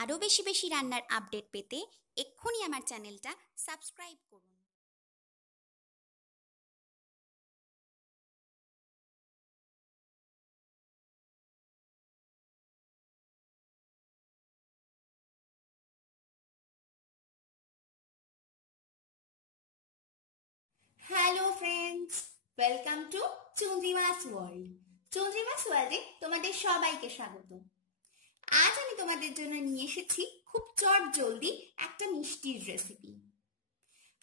আরও বেশি বেশি রান্নার আপডেট পেতে এক্ষুনি আমার চ্যানেলটা সাবস্ক্রাইব করুন। Hello friends, welcome to Chandrima's world. Chandrima's ওয়ার্ল্ডে তোমাদের সবাইকে স্বাগত। আজ আমি তোমাদের জন্য নিয়ে এসেছি খুব চটজলদি একটা মিষ্টির রেসিপি।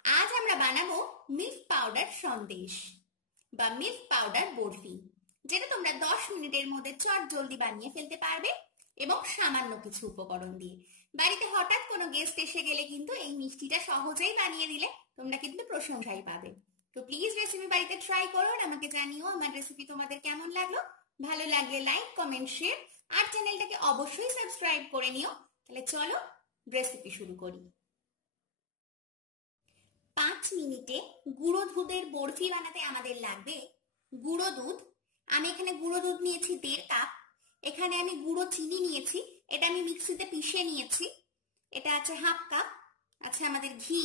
আজ আমরা বানাবো মিল্ক পাউডার সন্দেশ বা মিল্ক পাউডার বরফি, যেটা তোমরা 10 মিনিটের মধ্যে চটজলদি বানিয়ে ফেলতে পারবে এবং সামান্য কিছু উপকরণ দিয়ে। বাড়িতে হঠাৎ কোনো গেস্ট এসে গেলে কিন্তু এই মিষ্টিটা সহজেই বানিয়ে দিলে তোমরা কিন্তু প্রশংসাই পাবে। তো প্লিজ রেসিপি বাড়িতে ট্রাই করো, আর আমাকে জানিও আমার রেসিপি তোমাদের কেমন লাগলো। ভালো লাগলে লাইক, কমেন্ট, শেয়ার আর চ্যানেলটাকে অবশ্যই সাবস্ক্রাইব করে নিও। তাহলে চলো রেসিপি শুরু করি। 5 মিনিটে গুঁড়ো দুধের বরফি বানাতে আমাদের লাগবে গুঁড়ো দুধ। আমি এখানে গুঁড়ো দুধ নিয়েছি 1.5 কাপ। এখানে আমি গুঁড়ো চিনি নিয়েছি, এটা আমি মিক্সিতে পিষে নিয়েছি। এটা আছে 1/2 কাপ। আছে আমাদের ঘি।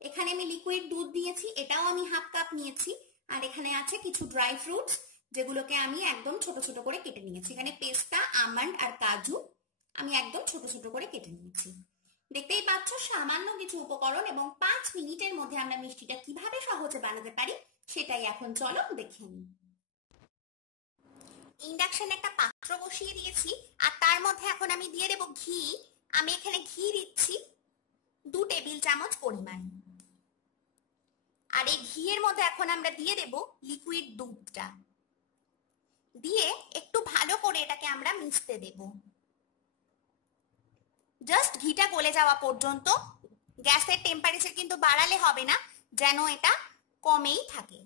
এখানে আমি লিকুইড দুধ নিয়েছি, এটাও আমি 1/2 কাপ নিয়েছি। আর এখানে আছে কিছু ড্রাই ফ্রুটস, যেগুলোকে আমি একদম ছোট ছোট করে কেটে নিয়েছি। এখানে পেস্তা, আমন্ড আর কাজু আমি একদম ছোট ছোট করে কেটে নিয়েছি। দেখতেই পাচ্ছ সামান্য কিছু উপকরণ, এবং 5 মিনিটের মধ্যে আমরা মিষ্টিটা কিভাবে সহজে বানাতে পারি সেটাই এখন চলো দেখে নিই। ইন্ডাকশনে একটা পাত্র বসিয়ে দিয়েছি, আর তার মধ্যে এখন আমি দিয়ে দেব ঘি। আমি এখানে ঘি দিচ্ছি 2 টেবিল চামচ পরিমাণ। আর এই ঘিয়ের মধ্যে এখন আমরা দিয়ে দেব লিকুইড দুধটা, দিয়ে একটু ভালো করে এটাকে আমরা মিশতে দেব। জাস্ট ঘিটা গলে যাওয়া পর্যন্ত। গ্যাসের টেম্পারেচার কিন্তু বাড়ালে হবে না, যেন এটা কমেই থাকে।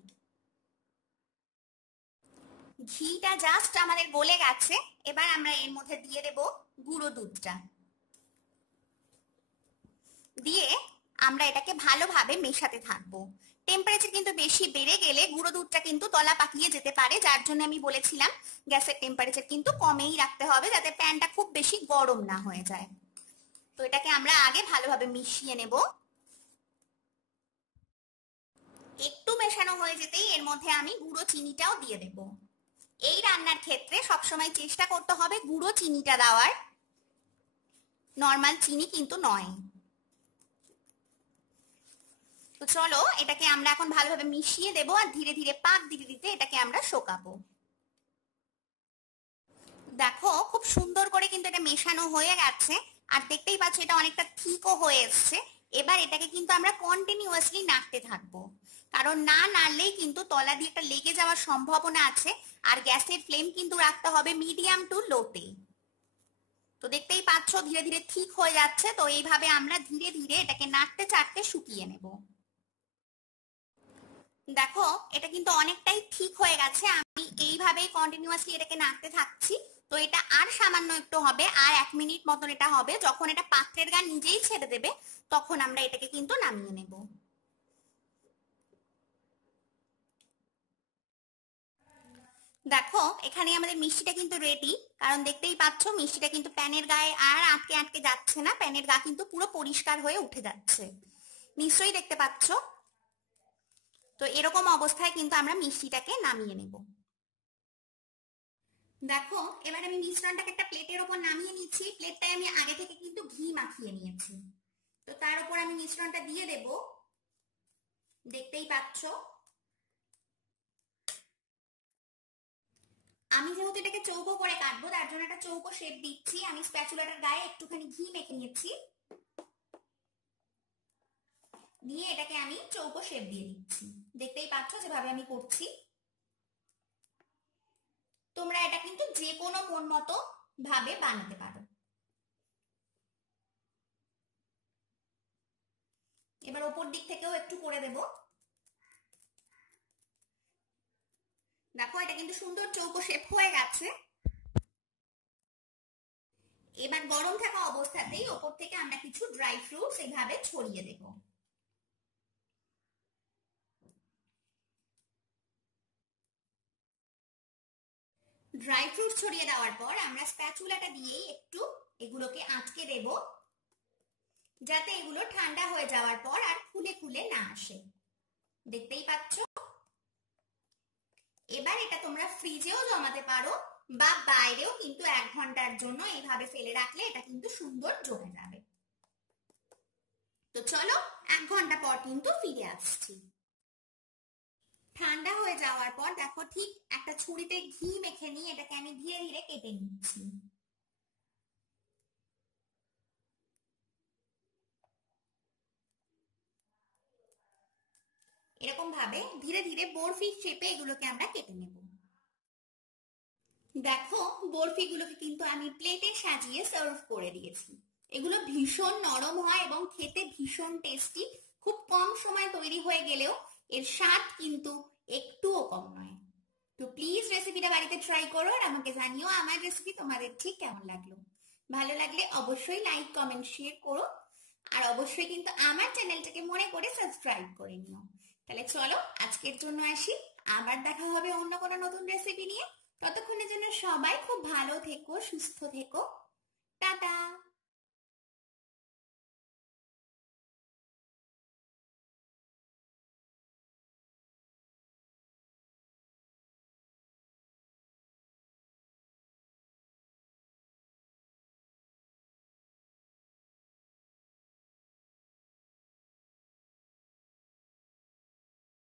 ঘিটা জাস্ট আমাদের গলে গেছে, এবার আমরা এর মধ্যে দিয়ে দেব গুঁড়ো দুধটা, দিয়ে আমরা এটাকে ভালোভাবে মেশাতে থাকবো। টেম্পারেচার কিন্তু বেশি বেড়ে গেলে গুঁড়ো দুধটা কিন্তু তলা পাকিয়ে যেতে পারে, যার জন্য আমি বলেছিলাম গ্যাসের টেম্পারেচার কিন্তু কমেই রাখতে হবে, যাতে প্যানটা খুব বেশি গরম না হয়ে যায়। তো এটাকে আমরা আগে ভালোভাবে মিশিয়ে নেব। একটু মেশানো হয়ে যেতেই এর মধ্যে আমি গুঁড়ো চিনিটাও দিয়ে দেব। এই রান্নার ক্ষেত্রে সবসময় চেষ্টা করতে হবে গুঁড়ো চিনিটা দেওয়ার, নর্মাল চিনি কিন্তু নয়। তো চলো এটাকে আমরা এখন ভালোভাবে মিশিয়ে দেব, আর ধীরে ধীরে পাক দিতে দিতে এটাকে আমরা শোকাবো। দেখো খুব সুন্দর করে কিন্তু এটা মেশানো হয়ে গেছে, আর দেখতেই পাচ্ছ এটা অনেকটা থিকও হয়ে এসছে। এবার এটাকে কিন্তু আমরা কন্টিনিউয়াসলি নাড়তে থাকবো, কারণ না নাড়লেই কিন্তু তলা দিয়ে একটা লেগে যাওয়ার সম্ভাবনা আছে। আর গ্যাসের ফ্লেম কিন্তু রাখতে হবে মিডিয়াম টু লোতে। তো দেখতেই পাচ্ছ ধীরে ধীরে ঠিক হয়ে যাচ্ছে। তো এইভাবে আমরা ধীরে ধীরে এটাকে নাড়তে চাড়তে শুকিয়ে নেব। দেখো এটা কিন্তু অনেকটাই ঠিক হয়ে গেছে। আমি এইভাবেই কন্টিনিউয়াসলি এটাকে নাড়তে থাকছি। তো এটা আর সামান্য একটু হবে, আর 1 মিনিট মতন এটা হবে। যখন এটা পাত্রের গা নিজেই ছেড়ে দেবে তখন আমরা এটাকে কিন্তু নামিয়ে নেব। দেখো এখানে আমাদের মিষ্টিটা কিন্তু রেডি, কারণ দেখতেই পাচ্ছ মিষ্টিটা কিন্তু প্যানের গায়ে আর আটকে আটকে যাচ্ছে না, প্যানের গা কিন্তু পুরো পরিষ্কার হয়ে উঠে যাচ্ছে। নিশ্চয়ই দেখতে পাচ্ছ। তো এরকম অবস্থায় কিন্তু আমরা মিষ্টিটাকে নামিয়ে নেব। দেখো এবার আমি মিশ্রণটাকে একটা প্লেটের উপর নামিয়ে নিচ্ছি। প্লেটটায় আমি আগে থেকে কিন্তু ঘি মাখিয়ে নিয়েছি। তো তার উপর আমি মিশ্রণটা দিয়ে দেব। দেখতেই পাচ্ছ আমি যেহেতু এটাকে চৌকো করে কাটবো, তার জন্য একটা চৌকো শেপ দিচ্ছি। আমি স্প্যাচুলাটার গায়ে একটুখানি ঘি মেখে নিয়েছি, দিয়ে এটাকে আমি চৌকো শেপ দিয়ে দিচ্ছি। দেখতেই পাচ্ছ যেভাবে আমি করছি। তোমরা এটা কিন্তু যে কোনো মন মতো ভাবে বানাতে পারো। এবার ওপর দিক থেকেও একটু করে দেব। দেখো এটা কিন্তু সুন্দর চৌকো শেপ হয়ে গেছে। এবার গরম থাকা অবস্থাতেই ওপর থেকে আমরা কিছু ড্রাই ফ্রুটস এইভাবে ছড়িয়ে দেব। ড্রাই ফ্রুটস ছড়িয়ে দেওয়ার পর আমরা স্প্যাচুলাটা দিয়েই একটু এগুলোকে আটকে দেব, যাতে এগুলো ঠান্ডা হয়ে যাওয়ার পর আর খুলে খুলে না আসে। দেখতেই পাচ্ছ। এবার এটা তোমরা ফ্রিজেও জমাতে পারো বা বাইরেও কিন্তু 1 ঘন্টার জন্য এইভাবে ফেলে রাখলে এটা কিন্তু সুন্দর জমে যাবে। তো চলো 1 ঘন্টা পর কিন্তু ফিরে আসছি। ঠান্ডা হয়ে যাওয়ার পর দেখো ঠিক একটা ছুরিতে ঘি মেখে নিয়ে এটাকে আমি ধীরে ধীরে কেটে নিচ্ছি। এরকম ভাবে ধীরে ধীরে বরফি শেপে এগুলোকে আমরা কেটে নেব। দেখো বরফিগুলোকে কিন্তু আমি প্লেটে সাজিয়ে সার্ভ করে দিয়েছি। এগুলো ভীষণ নরম হয় এবং খেতে ভীষণ টেস্টি। খুব কম সময় তৈরি হয়ে গেলেও এর স্বাদ কিন্তু একটুও কম নয়। তো প্লিজ রেসিপিটা বাড়িতে ট্রাই করো আর আমাকে জানিও আমার রেসিপি তোমাদের ঠিক কেমন লাগলো। ভালো লাগলে অবশ্যই লাইক কমেন্ট শেয়ার করো আর অবশ্যই কিন্তু আমার চ্যানেলটাকে মনে করে সাবস্ক্রাইব করে নিও। তাহলে চলো আজকের জন্য আসি, আবার দেখা হবে অন্য কোনো নতুন রেসিপি নিয়ে। ততক্ষণের জন্য সবাই খুব ভালো থেকো, সুস্থ থেকো। টাটা।